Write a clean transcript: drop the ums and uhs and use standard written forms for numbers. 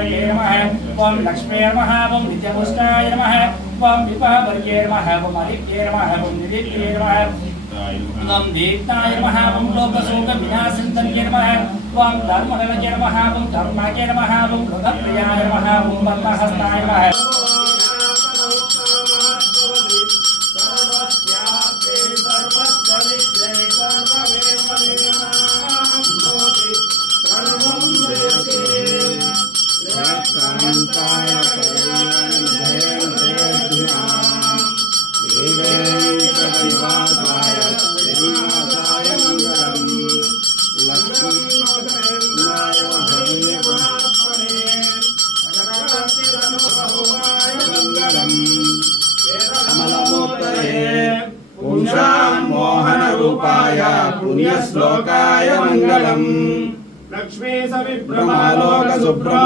ओम लक्ष्मी नमः ओम नित्यपुष्टाय नमः ओम विपावर्ये नमः ओम आदित्ये नमः ओम निदित्ये नमः ओम दीप्ताय नमः ओम लोकशोक विनाशन्तये नमः ओम धर्महरये नमः ओम धर्माय नमः ओम लोकप्रियाय नमः ओम पद्महस्ताय नमः मोहन रूपाय पुण्य श्लोकाय मंगलम लक्ष्मी सविभ्रमालोक सुब्रह्मण्य